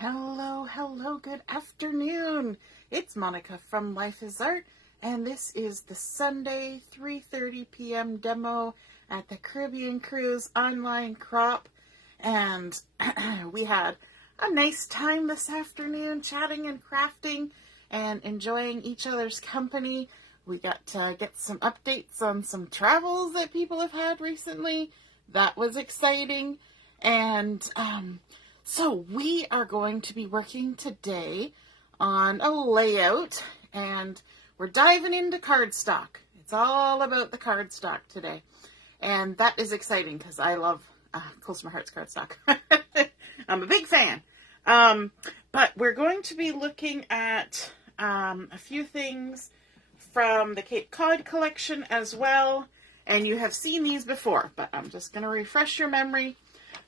Hello, hello, good afternoon. It's Monica from Life is Art, and this is the Sunday 3:30 p.m. demo at the Caribbean Cruise online crop. And we had a nice time this afternoon chatting and crafting and enjoying each other's company. We got to get some updates on some travels that people have had recently. That was exciting. And so we are going to be working today on a layout, and we're diving into cardstock. It's all about the cardstock today, and that is exciting because I love close to my heart's cardstock. I'm a big fan. But we're going to be looking at a few things from the Cape Cod collection as well, and you have seen these before, but I'm just going to refresh your memory.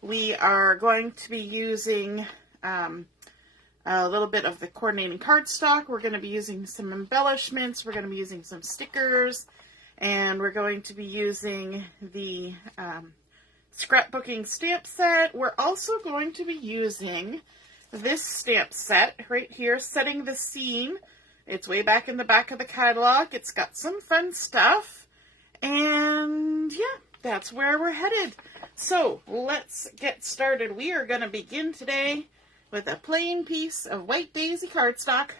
We are going to be using a little bit of the coordinating cardstock. We're going to be using some embellishments. We're going to be using some stickers. And we're going to be using the scrapbooking stamp set. We're also going to be using this stamp set right here, Setting the Scene. It's way back in the back of the catalog. It's got some fun stuff. And yeah, that's where we're headed. So let's get started. We are going to begin today with a plain piece of white daisy cardstock.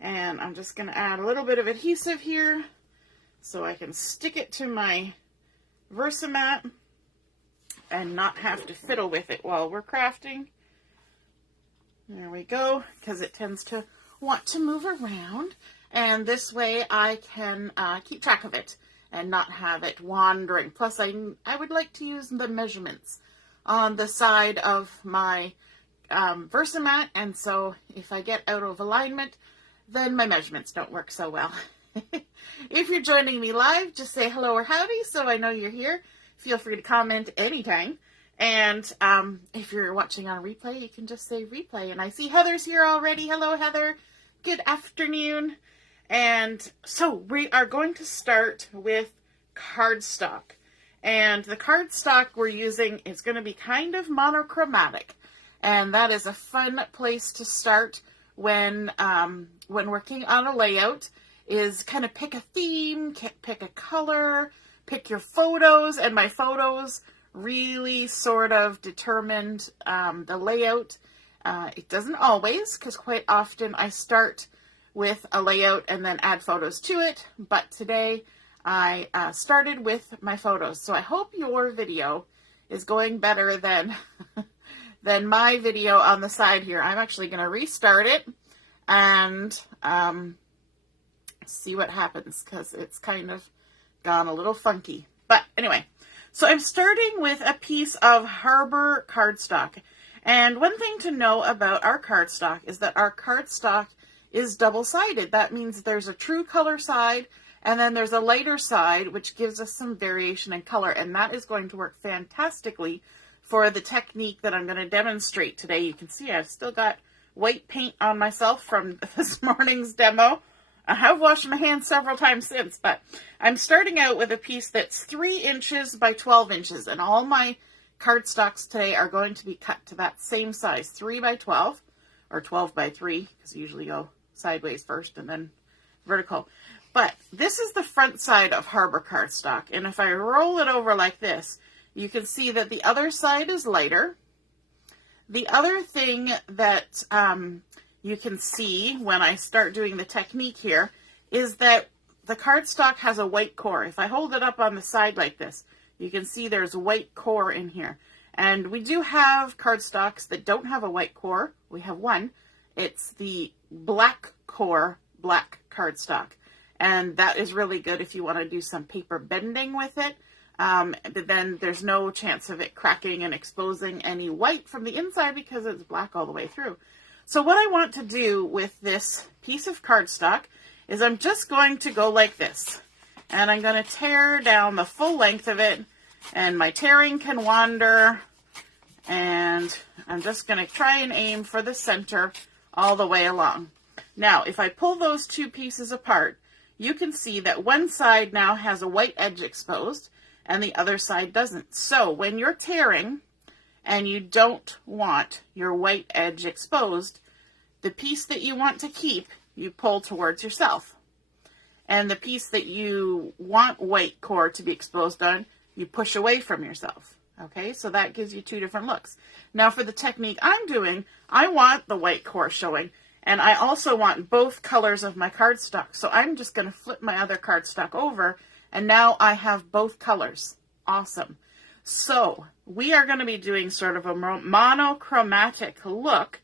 And I'm just going to add a little bit of adhesive here so I can stick it to my Versamat and not have to fiddle with it while we're crafting. There we go, because it tends to want to move around. And this way I can keep track of it and not have it wandering. Plus, I would like to use the measurements on the side of my Versamat, and so if I get out of alignment, then my measurements don't work so well. If you're joining me live, just say hello or howdy so I know you're here. Feel free to comment anytime. And if you're watching on a replay, you can just say replay. And I see Heather's here already. Hello, Heather. Good afternoon. And so we are going to start with cardstock. And the cardstock we're using is going to be kind of monochromatic. And that is a fun place to start when working on a layout, is kind of pick a theme, pick a color, pick your photos. And my photos really sort of determined the layout. It doesn't always, because quite often I start with a layout and then add photos to it, but today I started with my photos. So I hope your video is going better than than my video on the side here. I'm actually going to restart it and see what happens, because it's kind of gone a little funky. But anyway, so I'm starting with a piece of Harbour cardstock. And one thing to know about our cardstock is that our cardstock is double-sided. That means there's a true color side, and then there's a lighter side, which gives us some variation in color, and that is going to work fantastically for the technique that I'm going to demonstrate today. You can see I've still got white paint on myself from this morning's demo. I have washed my hands several times since, but I'm starting out with a piece that's 3 inches by 12 inches, and all my cardstocks today are going to be cut to that same size, 3 by 12, or 12 by 3, because I usually go sideways first and then vertical. But this is the front side of Harbour cardstock, and if I roll it over like this, you can see that the other side is lighter. The other thing that you can see when I start doing the technique here is that the cardstock has a white core. If I hold it up on the side like this, you can see there's a white core in here. And we do have cardstocks that don't have a white core. We have one. It's the black core black cardstock. And that is really good if you want to do some paper bending with it. But then there's no chance of it cracking and exposing any white from the inside because it's black all the way through. So what I want to do with this piece of cardstock is I'm just going to go like this. And I'm going to tear down the full length of it. And my tearing can wander. And I'm just going to try and aim for the center all the way along. Now, if I pull those two pieces apart, you can see that one side now has a white edge exposed and the other side doesn't. So when you're tearing and you don't want your white edge exposed, the piece that you want to keep, you pull towards yourself. And the piece that you want white core to be exposed on, you push away from yourself. Okay, so that gives you two different looks. Now for the technique I'm doing, I want the white core showing, and I also want both colors of my cardstock. So I'm just going to flip my other cardstock over, and now I have both colors. Awesome. So we are going to be doing sort of a monochromatic look,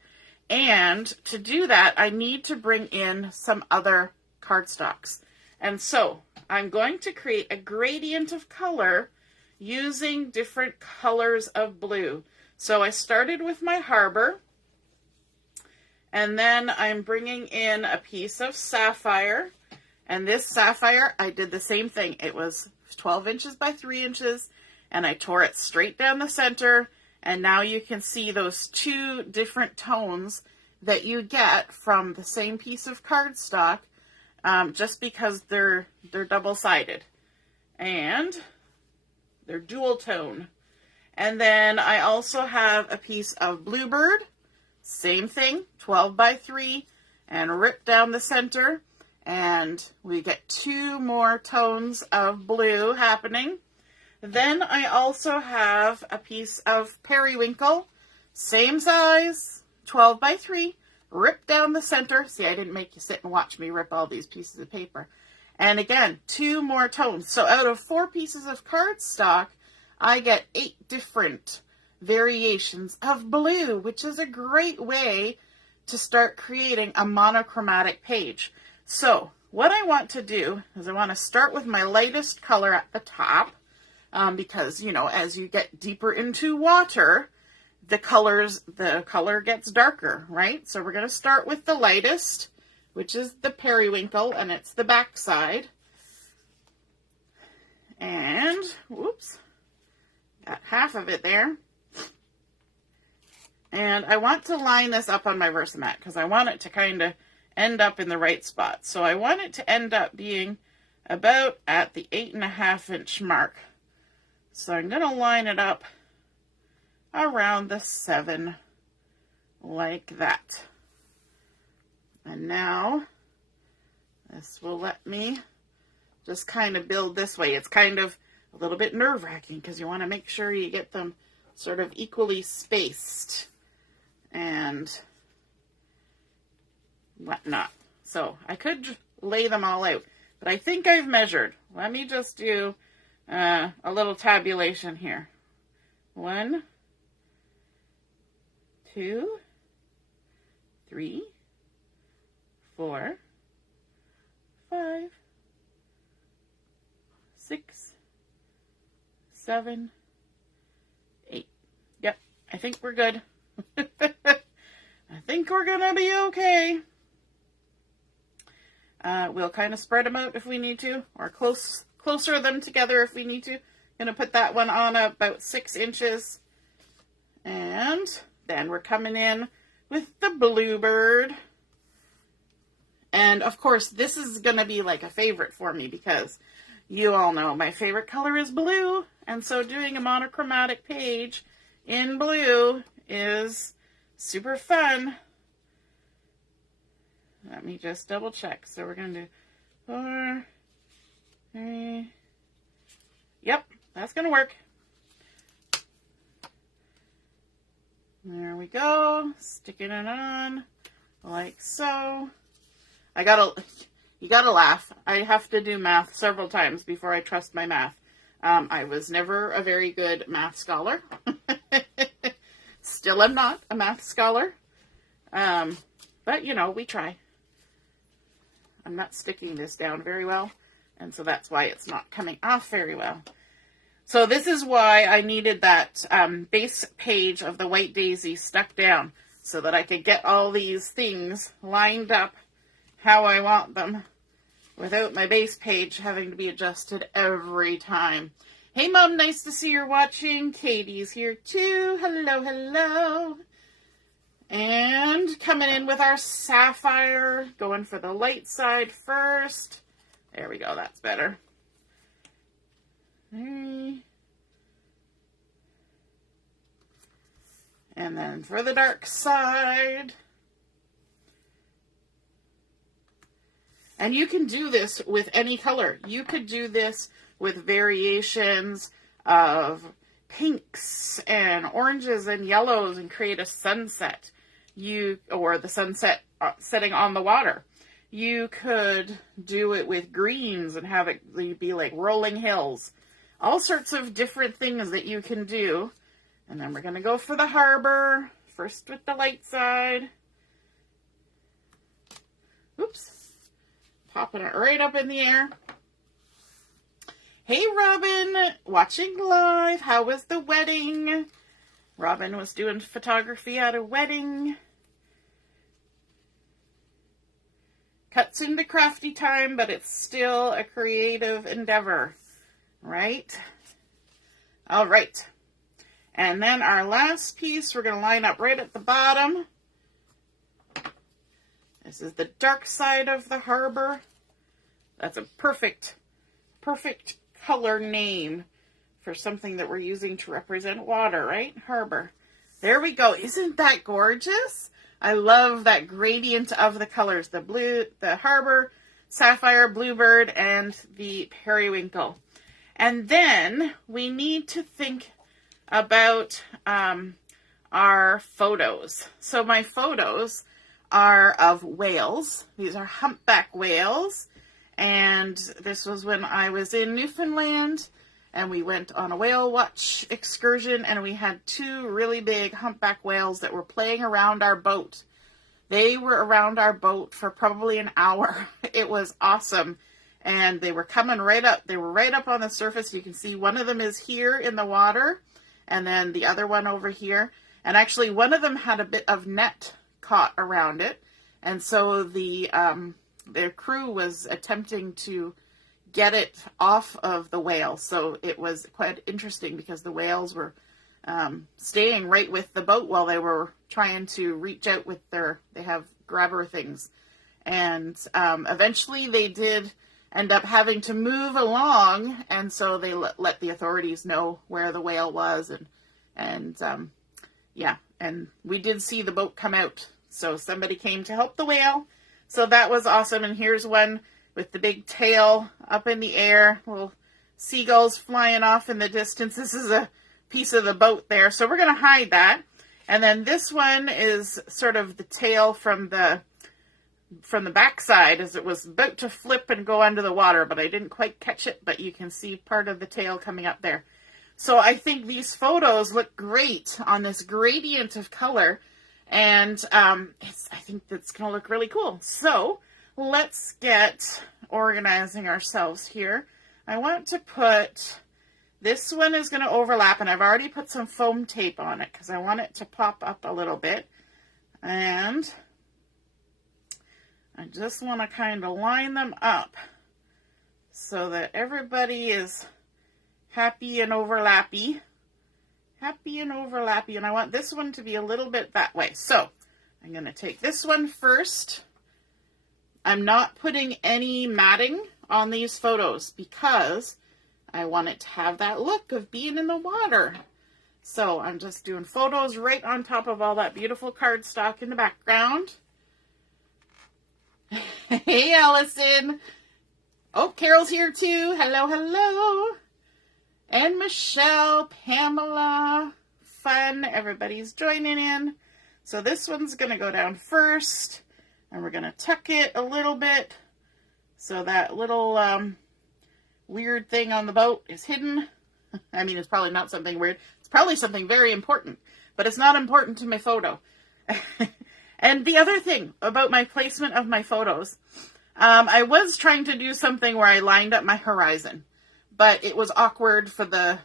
and to do that, I need to bring in some other cardstocks. And so I'm going to create a gradient of color using different colors of blue. So I started with my Harbour, and then I'm bringing in a piece of Sapphire, and this Sapphire, I did the same thing. It was 12 inches by 3 inches, and I tore it straight down the center, and now you can see those two different tones that you get from the same piece of cardstock, just because they're double-sided. And they're dual tone. And then I also have a piece of Bluebird, same thing, 12 by 3, and rip down the center, and we get two more tones of blue happening. Then I also have a piece of Periwinkle, same size, 12 by 3, rip down the center. See, I didn't make you sit and watch me rip all these pieces of paper. And again, two more tones. So out of 4 pieces of cardstock, I get 8 different variations of blue, which is a great way to start creating a monochromatic page. So what I want to do is I want to start with my lightest color at the top, because, you know, as you get deeper into water, the color gets darker, right? So we're going to start with the lightest, which is the Periwinkle, and it's the back side. And, whoops, got half of it there. And I want to line this up on my Versamat because I want it to kind of end up in the right spot. So I want it to end up being about at the 8.5 inch mark. So I'm going to line it up around the 7, like that. And now, this will let me just kind of build this way. It's kind of a little bit nerve-wracking because you want to make sure you get them sort of equally spaced and whatnot. So I could lay them all out, but I think I've measured. Let me just do a little tabulation here. 1, 2, 3, 4, 5, 6, 7, 8. Yep, I think we're good. I think we're gonna be okay. We'll kind of spread them out if we need to, or closer them together if we need to. Gonna put that one on about 6 inches. And then we're coming in with the Bluebird. And of course, this is going to be like a favorite for me because you all know my favorite color is blue. And so doing a monochromatic page in blue is super fun. Let me just double check. So we're going to do 4, 3. Yep, that's going to work. There we go. Sticking it on like so. You gotta laugh. I have to do math several times before I trust my math. I was never a very good math scholar. Still am not a math scholar. But, you know, we try. I'm not sticking this down very well, and so that's why it's not coming off very well. So this is why I needed that base page of the White Daisy stuck down so that I could get all these things lined up how I want them without my base page having to be adjusted every time. Hey Mom, nice to see you're watching. Katie's here too. Hello, hello. And coming in with our Sapphire, going for the light side first. There we go, that's better. And then for the dark side. And you can do this with any color. You could do this with variations of pinks and oranges and yellows and create a sunset. Or the sunset setting on the water. You could do it with greens and have it be like rolling hills. All sorts of different things that you can do. And then we're going to go for the Harbour. First with the light side. Oops. Popping it right up in the air. Hey, Robin. Watching live. How was the wedding? Robin was doing photography at a wedding. Cuts into crafty time, but it's still a creative endeavor, right? All right. And then our last piece, we're going to line up right at the bottom. This is the dark side of the Harbour. That's a perfect color name for something that we're using to represent water, right? Harbour. There we go. Isn't that gorgeous? I love that gradient of the colors, the blue, the Harbour, Sapphire, Bluebird, and the Periwinkle. And then we need to think about our photos. So my photos are of whales. These are humpback whales. And this was when I was in Newfoundland, and we went on a whale watch excursion, and we had two really big humpback whales that were playing around our boat. They were around our boat for probably an hour. It was awesome. And they were coming right up. They were right up on the surface. You can see one of them is here in the water, and then the other one over here. And actually, one of them had a bit of net caught around it. And so their crew was attempting to get it off of the whale. So it was quite interesting because the whales were staying right with the boat while they were trying to reach out with they have grabber things. And eventually they did end up having to move along, and so they let the authorities know where the whale was, and we did see the boat come out. So somebody came to help the whale. So that was awesome. And here's one with the big tail up in the air, little seagulls flying off in the distance. This is a piece of the boat there. So we're going to hide that. And then this one is sort of the tail from the backside as it was about to flip and go under the water, but I didn't quite catch it, but you can see part of the tail coming up there. So I think these photos look great on this gradient of color, and I think that's going to look really cool. So let's get organizing ourselves here. I want to put, this one is going to overlap, and I've already put some foam tape on it because I want it to pop up a little bit. And I just want to kind of line them up so that everybody is happy and overlappy. Happy and overlappy. And I want this one to be a little bit that way. So I'm going to take this one first. I'm not putting any matting on these photos because I want it to have that look of being in the water. So I'm just doing photos right on top of all that beautiful cardstock in the background. Hey, Allison. Oh, Carol's here too. Hello, hello. And Michelle, Pamela. Fun. Everybody's joining in. So this one's going to go down first. And we're going to tuck it a little bit so that little weird thing on the boat is hidden. I mean, it's probably not something weird. It's probably something very important. But it's not important to my photo. And the other thing about my placement of my photos, I was trying to do something where I lined up my horizon, but it was awkward for the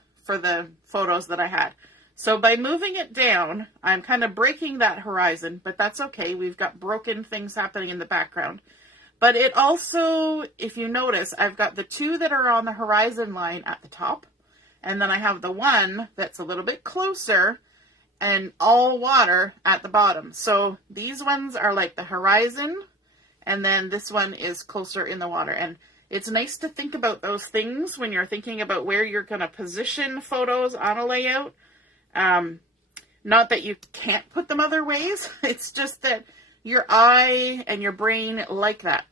photos that I had. So by moving it down, I'm kind of breaking that horizon, but that's okay. We've got broken things happening in the background. But it also, if you notice, I've got the two that are on the horizon line at the top, and then I have the one that's a little bit closer and all water at the bottom. So these ones are like the horizon, and then this one is closer in the water. And it's nice to think about those things when you're thinking about where you're going to position photos on a layout. Not that you can't put them other ways. It's just that your eye and your brain like that,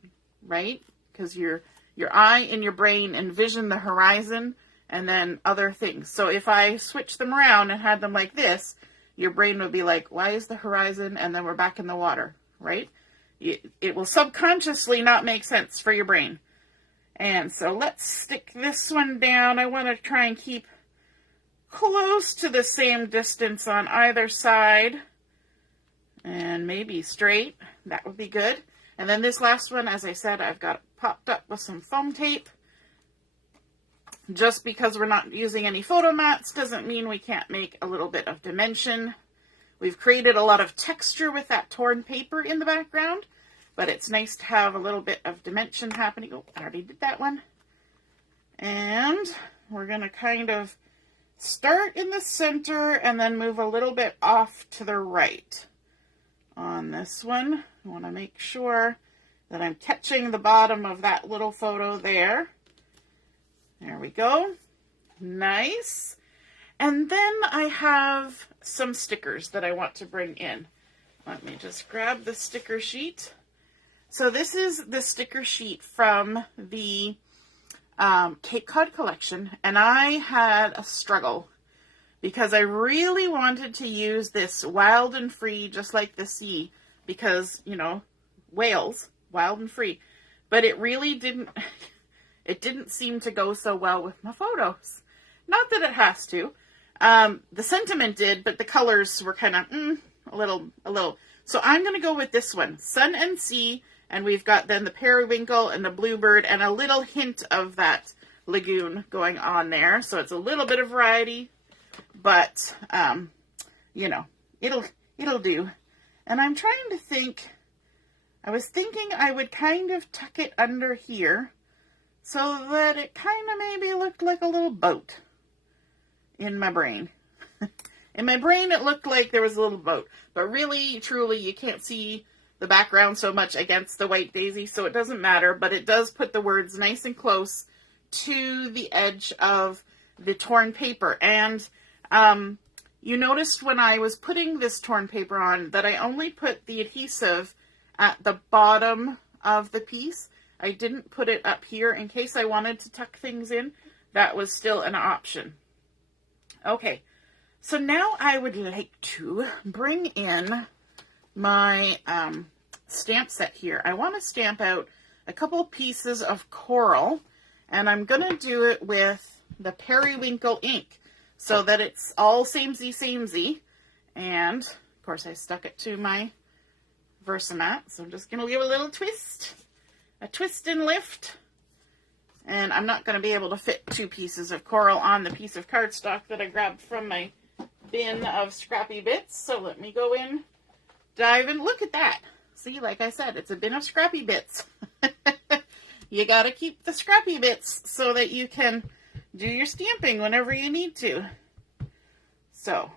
right? Because your eye and your brain envision the horizon and then other things. So if I switch them around and had them like this, your brain would be like, why is the horizon? And then we're back in the water, right? It will subconsciously not make sense for your brain. And so let's stick this one down. I want to try and keep close to the same distance on either side. And maybe straight. That would be good. And then this last one, as I said, I've got it popped up with some foam tape. Just because we're not using any photo mats doesn't mean we can't make a little bit of dimension. We've created a lot of texture with that torn paper in the background, but it's nice to have a little bit of dimension happening. Oh, I already did that one. And we're going to kind of start in the center and then move a little bit off to the right. On this one, I want to make sure that I'm catching the bottom of that little photo there. There we go. Nice. And then I have some stickers that I want to bring in. Let me just grab the sticker sheet. So this is the sticker sheet from the Cape Cod collection, and I had a struggle because I really wanted to use this wild and free, just like the sea, because, you know, whales, wild and free. But it really didn't, it didn't seem to go so well with my photos. Not that it has to. The sentiment did, but the colors were kind of, a little. So I'm going to go with this one, Sun and Sea, and we've got then the Periwinkle and the Bluebird and a little hint of that lagoon going on there. So it's a little bit of variety. But, you know, it'll do. And I'm trying to think, I was thinking I would kind of tuck it under here so that it kind of maybe looked like a little boat in my brain. In my brain, it looked like there was a little boat. But really, truly, you can't see the background so much against the white daisy, so it doesn't matter. But it does put the words nice and close to the edge of the torn paper. And you noticed when I was putting this torn paper on that I only put the adhesive at the bottom of the piece. I didn't put it up here in case I wanted to tuck things in. That was still an option. Okay, so now I would like to bring in my stamp set here. I want to stamp out a couple pieces of coral, and I'm going to do it with the Periwinkle ink so that it's all samey. And, of course, I stuck it to my Versamat, so I'm just going to give it a little twist. A twist and lift. And I'm not going to be able to fit 2 pieces of coral on the piece of cardstock that I grabbed from my bin of scrappy bits. So let me go in, dive in. Look at that. See, like I said, it's a bin of scrappy bits. You got to keep the scrappy bits so that you can do your stamping whenever you need to. So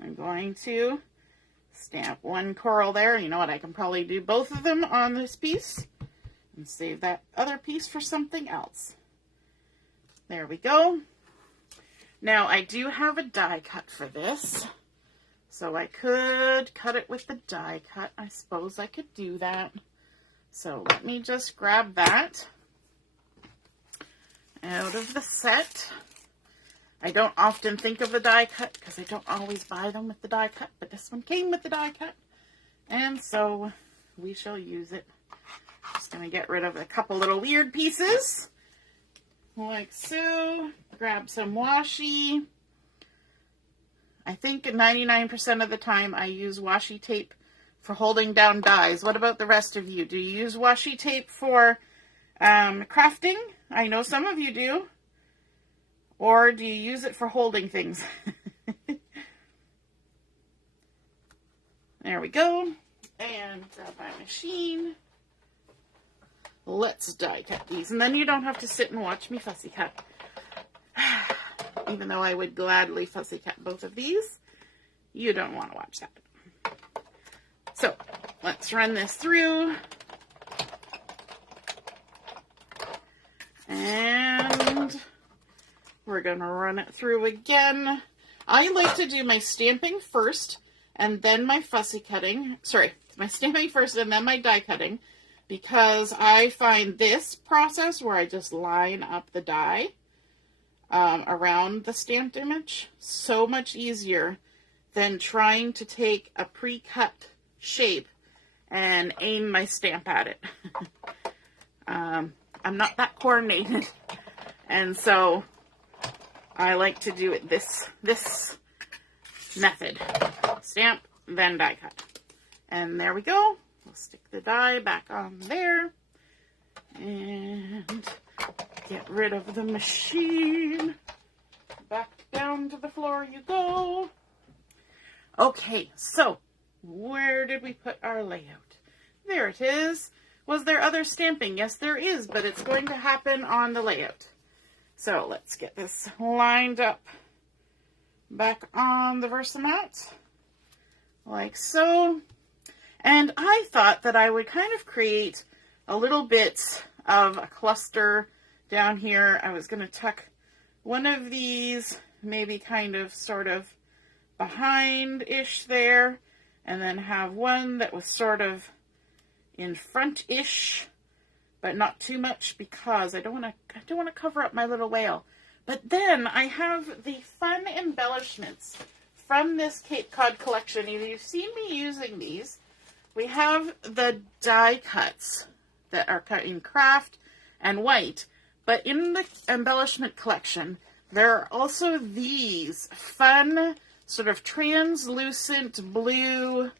I'm going to stamp one coral there. You know what? I can probably do both of them on this piece and save that other piece for something else. There we go. Now I do have a die cut for this, so I could cut it with the die cut. I suppose I could do that. So let me just grab that out of the set. I don't often think of the die cut because I don't always buy them with the die cut, but this one came with the die cut, and so we shall use it. Just going to get rid of a couple little weird pieces, like so. Grab some washi. I think 99% of the time I use washi tape for holding down dies. What about the rest of you? Do you use washi tape for crafting? I know some of you do. Or do you use it for holding things? There we go. And grab my machine. Let's die cut these. And then you don't have to sit and watch me fussy cut. Even though I would gladly fussy cut both of these, you don't want to watch that. So let's run this through. And we're going to run it through again. I like to do my stamping first and then my fussy cutting. Sorry, my stamping first and then my die cutting, because I find this process where I just line up the die around the stamped image so much easier than trying to take a pre-cut shape and aim my stamp at it. I'm not that coordinated, and so I like to do it this method. Stamp, then die cut. And there we go. We'll stick the die back on there and get rid of the machine. Back down to the floor you go. Okay, so where did we put our layout? There it is. Was there other stamping? Yes, there is, but it's going to happen on the layout. So let's get this lined up back on the Versamat, like so. And I thought that I would kind of create a little bit of a cluster down here. I was going to tuck one of these maybe kind of sort of behind-ish there, and then have one that was sort of in front-ish, but not too much because I don't want to cover up my little whale. But then I have the fun embellishments from this Cape Cod collection. You've seen me using these. We have the die cuts that are cut in craft and white, but in the embellishment collection, there are also these fun sort of translucent blue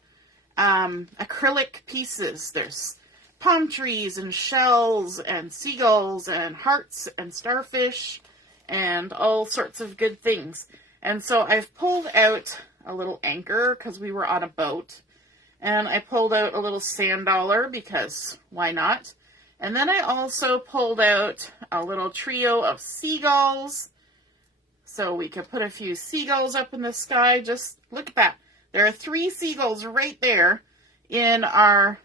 acrylic pieces. There's palm trees and shells and seagulls and hearts and starfish and all sorts of good things. And so I've pulled out a little anchor because we were on a boat. And I pulled out a little sand dollar because why not? And then I also pulled out a little trio of seagulls. So we could put a few seagulls up in the sky. Just look at that. There are 3 seagulls right there in our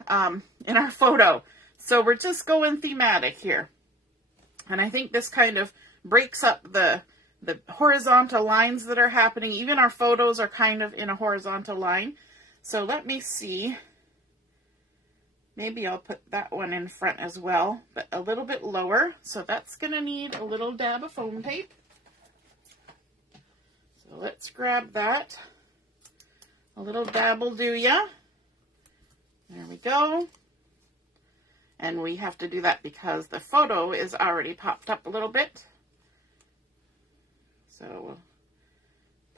photo. So we're just going thematic here. And I think this kind of breaks up the horizontal lines that are happening. Even our photos are kind of in a horizontal line. So let me see. Maybe I'll put that one in front as well, but a little bit lower. So that's going to need a little dab of foam tape. So let's grab that. A little dab will do ya. There we go. And we have to do that because the photo is already popped up a little bit. So we'll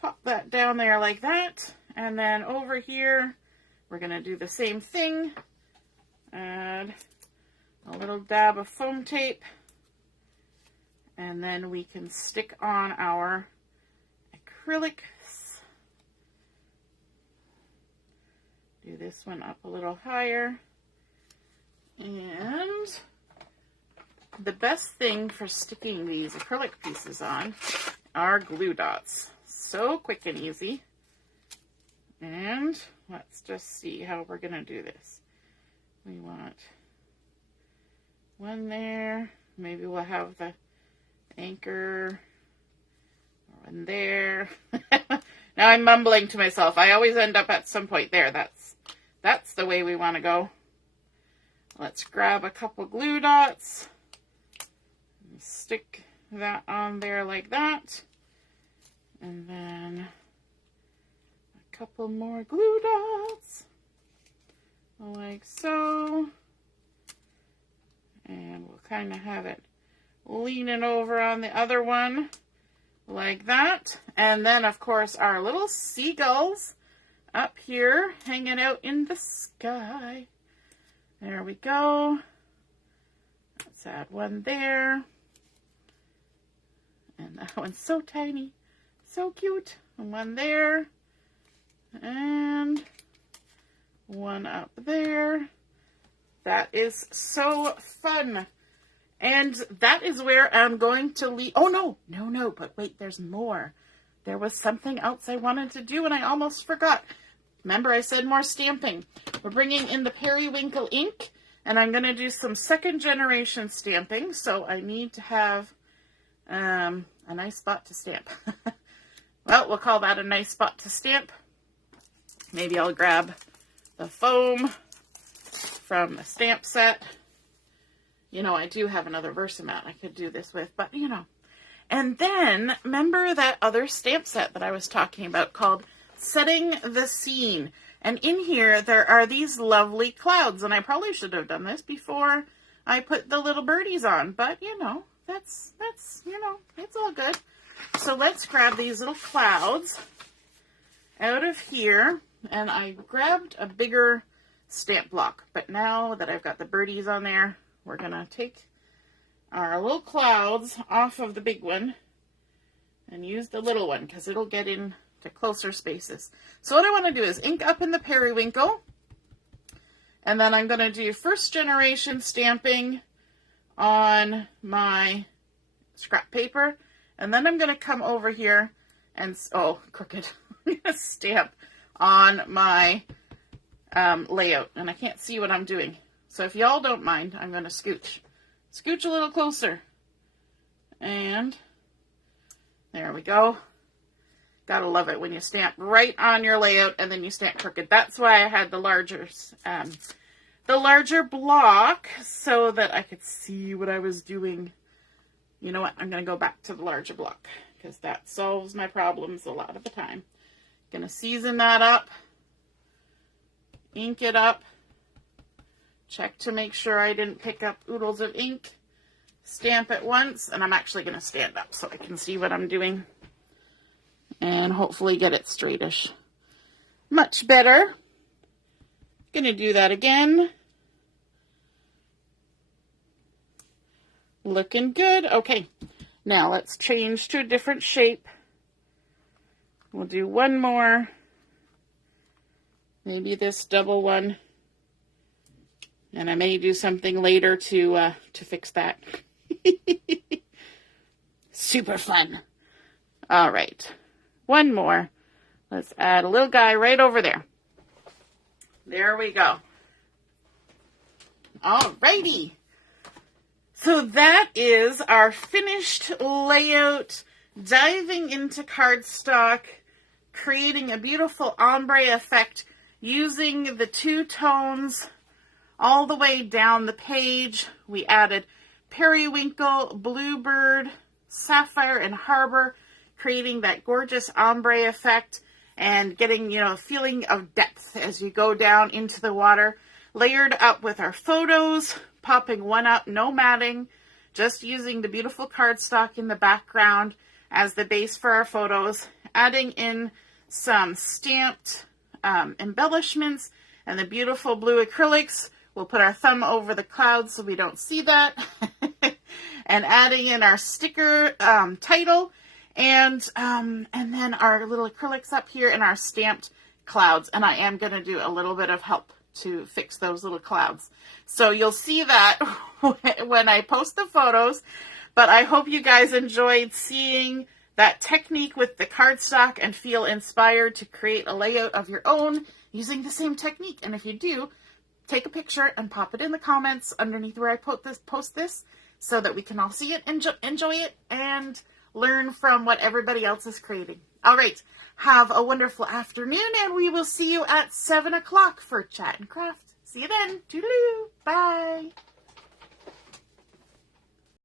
pop that down there like that. And then over here, we're going to do the same thing. Add a little dab of foam tape. And then we can stick on our acrylics. Do this one up a little higher. And the best thing for sticking these acrylic pieces on are glue dots. So quick and easy. And let's just see how we're going to do this. We want one there. Maybe we'll have the anchor. One there. Now I'm mumbling to myself. I always end up at some point there. That's the way we want to go. Let's grab a couple glue dots. And stick that on there like that. And then a couple more glue dots. Like so. And we'll kind of have it leaning over on the other one. Like that. And then, of course, our little seagulls up here hanging out in the sky. There we go. Let's add one there. And that one's so tiny. So cute. And one there. And one up there. That is so fun. And that is where I'm going to leave. Oh, no, but wait, there's more. There was something else I wanted to do and I almost forgot. Remember, I said more stamping. We're bringing in the Periwinkle ink and I'm going to do some second generation stamping. So I need to have a nice spot to stamp. well, we'll call that a nice spot to stamp. Maybe I'll grab the foam from the stamp set. You know, I do have another Versamat I could do this with, but you know. And then, remember that other stamp set that I was talking about called Setting the Scene? And in here, there are these lovely clouds. And I probably should have done this before I put the little birdies on. But, you know, that's you know, it's all good. So let's grab these little clouds out of here. And I grabbed a bigger stamp block. But now that I've got the birdies on there, we're going to take our little clouds off of the big one and use the little one because it'll get into closer spaces. So what I want to do is ink up in the Periwinkle, and then I'm going to do first generation stamping on my scrap paper, and then I'm going to come over here and, oh, crooked, stamp on my layout, and I can't see what I'm doing. So if y'all don't mind, I'm going to scooch a little closer. And there we go. Gotta love it when you stamp right on your layout and then you stamp crooked. That's why I had the larger block so that I could see what I was doing. You know what? I'm going to go back to the larger block because that solves my problems a lot of the time. Going to season that up. Ink it up. Check to make sure I didn't pick up oodles of ink. Stamp it once, and I'm actually going to stand up so I can see what I'm doing. And hopefully get it straightish. Much better. Going to do that again. Looking good. Okay, now let's change to a different shape. We'll do one more. Maybe this double one. And I may do something later to fix that. Super fun. All right. One more. Let's add a little guy right over there. There we go. All righty. So that is our finished layout, diving into cardstock, creating a beautiful ombre effect using the two tones all the way down the page. We added Periwinkle, Bluebird, Sapphire, and Harbour, creating that gorgeous ombre effect and getting, you know, a feeling of depth as you go down into the water. Layered up with our photos, popping one up, no matting, just using the beautiful cardstock in the background as the base for our photos, adding in some stamped embellishments and the beautiful blue acrylics. We'll put our thumb over the clouds so we don't see that. And adding in our sticker title and then our little acrylics up here and our stamped clouds. And I am going to do a little bit of help to fix those little clouds. So you'll see that when I post the photos. But I hope you guys enjoyed seeing that technique with the cardstock and feel inspired to create a layout of your own using the same technique. And if you do, take a picture and pop it in the comments underneath where I post this so that we can all see it, enjoy it, and learn from what everybody else is creating. All right. Have a wonderful afternoon, and we will see you at 7 o'clock for Chat and Craft. See you then. Toodaloo. Bye.